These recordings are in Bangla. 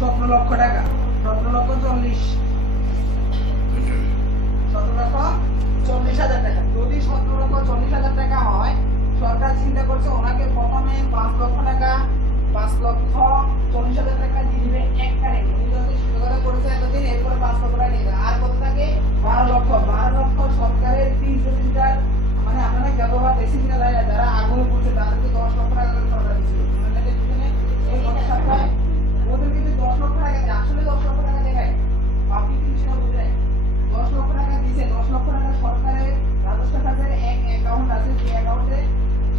17 লক্ষ টাকা, 17,40,00,000, 17,40,000 টাকা। যদি 17,40,000 টাকা হয়, সরকার চিন্তা করছে ওনাকে প্রথমে 5 লক্ষ টাকা, 5,40,000 টাকা দিয়ে দিবে একবারে। উনি যদি সুযোগটা করেছে এতদিন, এরপরে 5 লক্ষ টাকা নিয়ে যাবে। আর কত থাকে? 12 লক্ষ। 12 লক্ষ সরকারের ফিস লিটার, মানে আপনারা যতবার বেশি কিনা যায়, যারা আগুন করছে তাদেরকে 10 লক্ষ টাকা করে সরকার দিচ্ছে। মানে এই গত সপ্তাহে ওদের কিন্তু 10 লক্ষ টাকা দেয়। আসলে 10 লক্ষ টাকা দেয়, পাবলিক বিষয়টা বুঝে 10 লক্ষ টাকা দিচ্ছে। 10 লক্ষ টাকা সরকারের রাজস্ব খাতের এক অ্যাকাউন্ট আছে, যে অ্যাকাউন্টে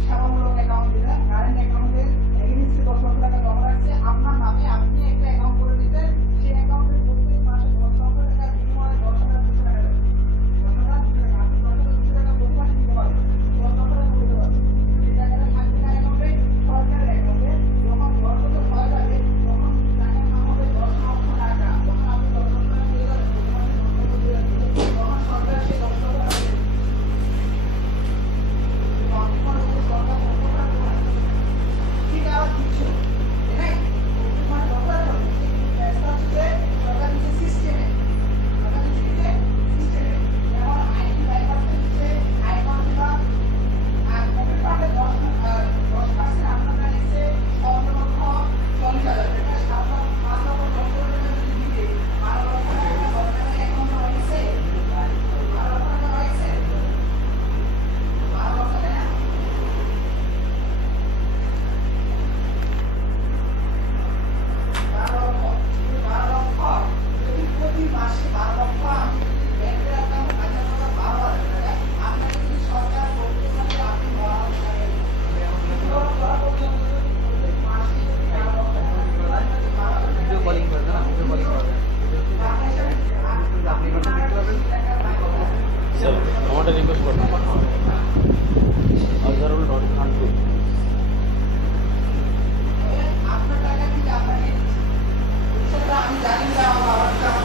সেবামূলক অ্যাকাউন্ট, যেটা কারেন্ট অ্যাকাউন্টের এগেইনস্টে 10 লক্ষ টাকা জমা রাখছে আপনার নামে। আপনি একটা অ্যাকাউন্ট করে দিতে, সেই অ্যাকাউন্টে প্রত্যেক মাসে 10 লক্ষ টাকা বিনিময়ে 10,200 টাকা দেবে। 10,200 টাকা, আপনি 10,200 টাকা প্রতি মাসে দিতে পারবেন। 10 লক্ষ টাকা দিতে পারবেন। এই টাকাটা থাকবে কার অ্যাকাউন্টে? সরকারের অ্যাকাউন্টে। যখন ঘর বছর হয়ে যাবে, তখন টাকার নাম হবে 10 লক্ষ টাকা। তখন আপনি 10 লক্ষ টাকা দিয়ে যাবেন, প্রতি মাসে 10 লক্ষ দিয়ে যাবেন। তখন সরকার সেই 10 লক্ষ টাকা দেবে। ঠিক আবার দিচ্ছে, তাই না? মানে দরকার হবে এটা হচ্ছে সরকার দিচ্ছে সিস্টেমে, সরকার দিচ্ছে সিস্টেমে। যেমন আইটি 5% দিচ্ছে, আইকন বা আর কোভিড ফান্ডে 10% আপনারা নিচ্ছে 17,40,000 টাকা। 5,40,000 টাকা যদি দিতে 12 লক্ষ টাকা সরকারের অ্যাকাউন্টে রয়েছে, 12 লক্ষ টাকা রয়েছে, 12 লক্ষ টাকা। 12 লক্ষ, 12 লক্ষ যদি প্রতি মাসে 12 লক্ষ আমি যদি ব্যাংকে রাখতাম, 5,000 টাকা, 12,000 টাকা, আপনাকে যদি সরকার প্রতি মাসে আপনি 12,000 টাকা দিবেন। প্রত্যেক মাসে যদি 12 লক্ষ টাকা ভিডিও কলিং করে না, ভিডিও কলিং করবে। আপনি কথা দেখতে পাবেন। স্যার আমাদের রিকোয়েস্ট করুন azharul.khantu আপনার টাকা দিতে আপনাকে সেটা আমি জানি না। আমার বাবার টাকা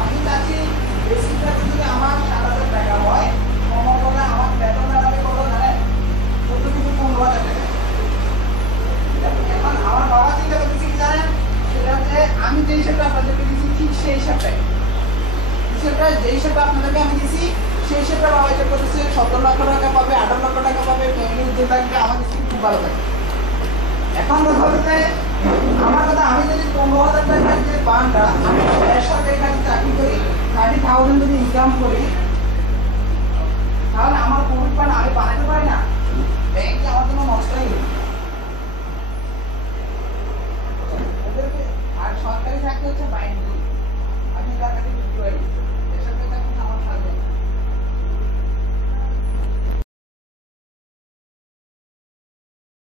আমি চাচ্ছি বেসিকটা যদি আমার 7,000 টাকা হয়, কমার বলে আমার বেতন দাঁড়াবে কত জানেন? 14,15,000 টাকা। এখন আমার বাবা চিন্তা করতেছে কি জানেন? সেটা হচ্ছে আমি যে হিসাবটা আপনাদেরকে দিচ্ছি ঠিক সেই হিসাবটাই, যে হিসাবটা আপনাদেরকে আমি দিচ্ছি সেই হিসাবটা বাবা এটা করতেছে। 17 লক্ষ টাকা পাবে, 18 লক্ষ টাকা পাবে, ফ্যামিলি যে থাকবে আমার স্ত্রী খুব ভালো থাকে। এখন কথা হচ্ছে আমার কথা, আমি যদি 15,000 টাকার যে পানটা আমি বেসরকারি কাজে চাকরি করি, 30,000 যদি ইনকাম করি, তাহলে আমার কোভিড পান আমি বানাতে পারি না? ব্যাংকে আমার জন্য নষ্টই নেই। আর সরকারি চাকরি হচ্ছে